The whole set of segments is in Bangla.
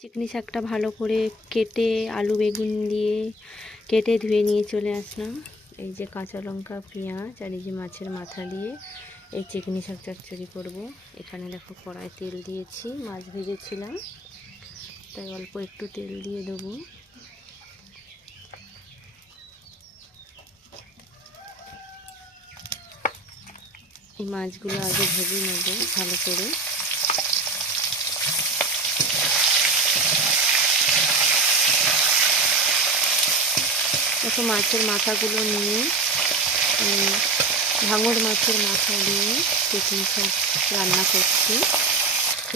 চিকনি শাকটা ভালো করে কেটে আলু বেগুন দিয়ে কেটে ধুয়ে নিয়ে চলে আসলাম। এই যে কাঁচা লঙ্কা, পেঁয়াজ আর এই যে মাছের মাথা দিয়ে এই চিকনি শাক চচ্চড়ি করব। এখানে দেখো কড়াই তেল দিয়েছি, মাছ ভেজেছিলাম। তাই অল্প একটু তেল দিয়ে দেবো। এই মাছগুলো আগে ভেজে নেব ভালো করে। দেখো মাছের মাথাগুলো নিয়ে ভাঙর মাছের মাথা দিয়ে চিকেন শাক রান্না করছি।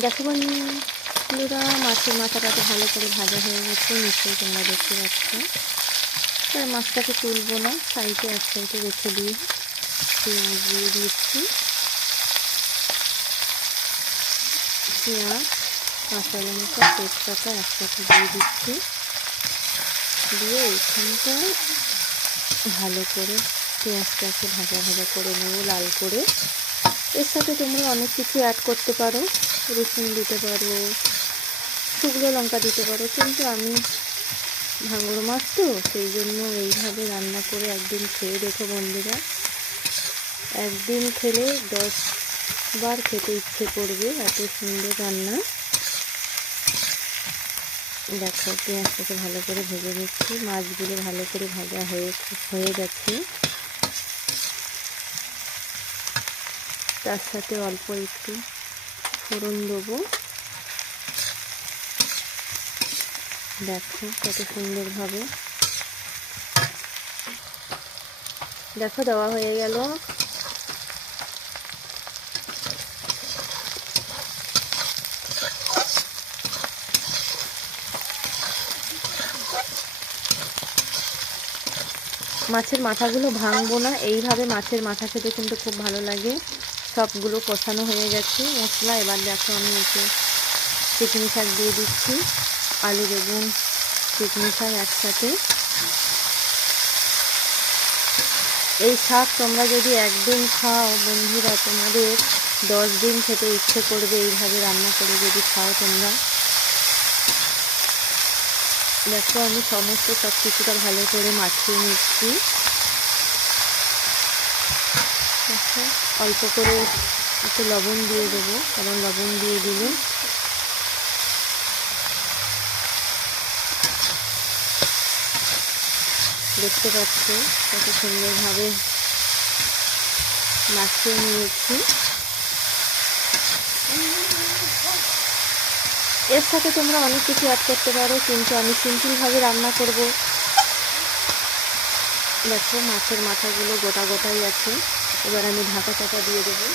দেখো বন্ধুরা মাছের মাথাটা তো ভালো করে ভাজা হয়ে গেছে, নিশ্চয়ই তোমরা দেখতে পাচ্ছ। তাই মাছটাকে তুলবো না, সাইডে এক সাইডে রেখে দিয়ে পেঁয়াজ দিয়ে দিচ্ছি। পেঁয়াজ, কাঁচা লঙ্কা, তেজপাতা একসাথে দিয়ে দিচ্ছি। দিয়ে এইখানটায় ভালো করে পেঁয়াজটাকে ভাজা ভাজা করে নেব, লাল করে। এর সাথে তোমরা অনেক কিছু অ্যাড করতে পারো। রসুন দিতে পারো, শুকনো লঙ্কা দিতে পারো, কিন্তু আমি ভাঙর মাছ তো, সেই জন্য এইভাবে রান্না করে একদিন খেয়ে দেখো বন্ধুরা। একদিন খেলে দশ বার খেতে ইচ্ছে করবে এত সুন্দর রান্না। দেখো পেঁয়াজটাকে ভালো করে ভেজে নিচ্ছি। মাছগুলো ভালো করে ভাজা হয়ে হয়ে গেছে। তার সাথে অল্প একটু ফোড়ন দেবো। দেখো কত সুন্দরভাবে। দেখো দেওয়া হয়ে গেল। মাছের মাথাগুলো ভাঙবো না। এইভাবে মাছের মাথা খেতে কিন্তু খুব ভালো লাগে। সবগুলো কষানো হয়ে গেছে। মশলা এবার দেখো আমি এতে চিকনি শাক দিয়ে দিচ্ছি। আলু বেগুন চিকনি শাক একসাথে। এই শাক তোমরা যদি একদিন খাও, বন্ধুরা, তোমাদের দশ দিন খেতে ইচ্ছে করবে এইভাবে রান্না করে যদি খাও তোমরা। দেখো, আমি সমস্ত সব কিছুটা ভালো করে মাখিয়ে নিচ্ছি। দেখো, অল্প করে একটু লবণ দিয়ে দেবো, কারণ লবণ দিয়ে দিলে দেখতে পাচ্ছ কত সুন্দরভাবে মাখিয়ে নিয়েছি। এর সাথে তোমরা অনেক কিছু অ্যাড করতে পারো, কিন্তু আমি সিম্পলভাবে রান্না করব। দেখো, মাছের মাথাগুলো গোটা গোটাই আছে। এবার আমি ঢাকা চাপা দিয়ে দেবো।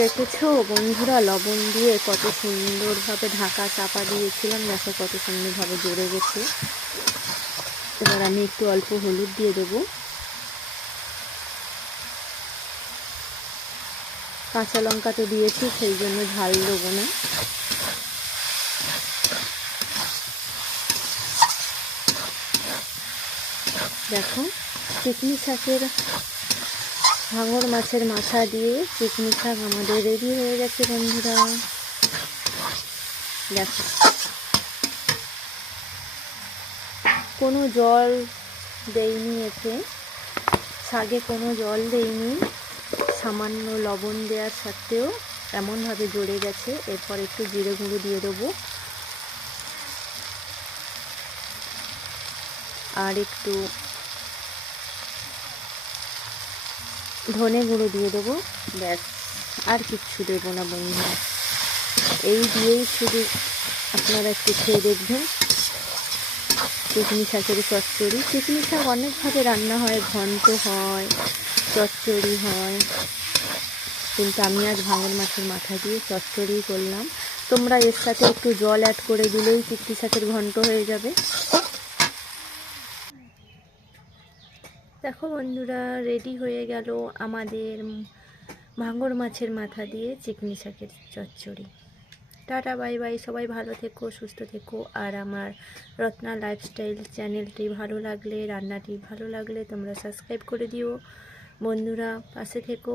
দেখেছ, বন্ধুরা, লবণ দিয়ে কত সুন্দরভাবে ঢাকা চাপা দিয়েছিলাম। দেখো, কত সুন্দরভাবে জড়ে গেছে। এবার আমি একটু অল্প হলুদ দিয়ে দেবো। কাঁচা লঙ্কা তো দিয়েছি, সেই জন্য ঝাল দেবো না। দেখো, চিকনি শাকের ভাঙর মাছের মাথা দিয়ে চিকনি শাক আমাদের রেডি হয়ে গেছে বন্ধুরা। দেখো, কোনো জল দেইনি এতে, শাকে কোনো জল দেইনি। সামান্য লবণ দেওয়ার সত্ত্বেও এমনভাবে জড়ে গেছে। এরপর একটু জিরে গুঁড়ো দিয়ে দেবো। আর একটু ধনে গুঁড়ো দিয়ে দেবো। ব্যাস, আর কিচ্ছু দেবো না বন্ধুরা। এই দিয়েই শুধু আপনারা একটু খেয়ে দেখবেন। চিকনি শাকের চচ্চড়ি। চিকনি শাক অনেকভাবে রান্না হয়, ঘন্ট হয়, চচ্চড়ি হয়। কিন্তু আমি আজ ভাঙন মাছের মাথা দিয়ে চচ্চড়ি করলাম। তোমরা এর সাথে একটু জল অ্যাড করে দিলেই চিকনি শাকের ঘন্ট হয়ে যাবে। দেখো বন্ধুরা রেডি হয়ে গেল আমাদের ভাঙর মাছের মাথা দিয়ে চিকনি শাকের চচ্চড়ি। টাটা বাই বাই সবাই ভালো থেকো, সুস্থ থেকো। আর আমার রত্না লাইফস্টাইল চ্যানেলটি ভালো লাগলে, রান্নাটি ভালো লাগলে তোমরা সাবস্ক্রাইব করে দিও। বন্ধুরা, পাশে থেকো।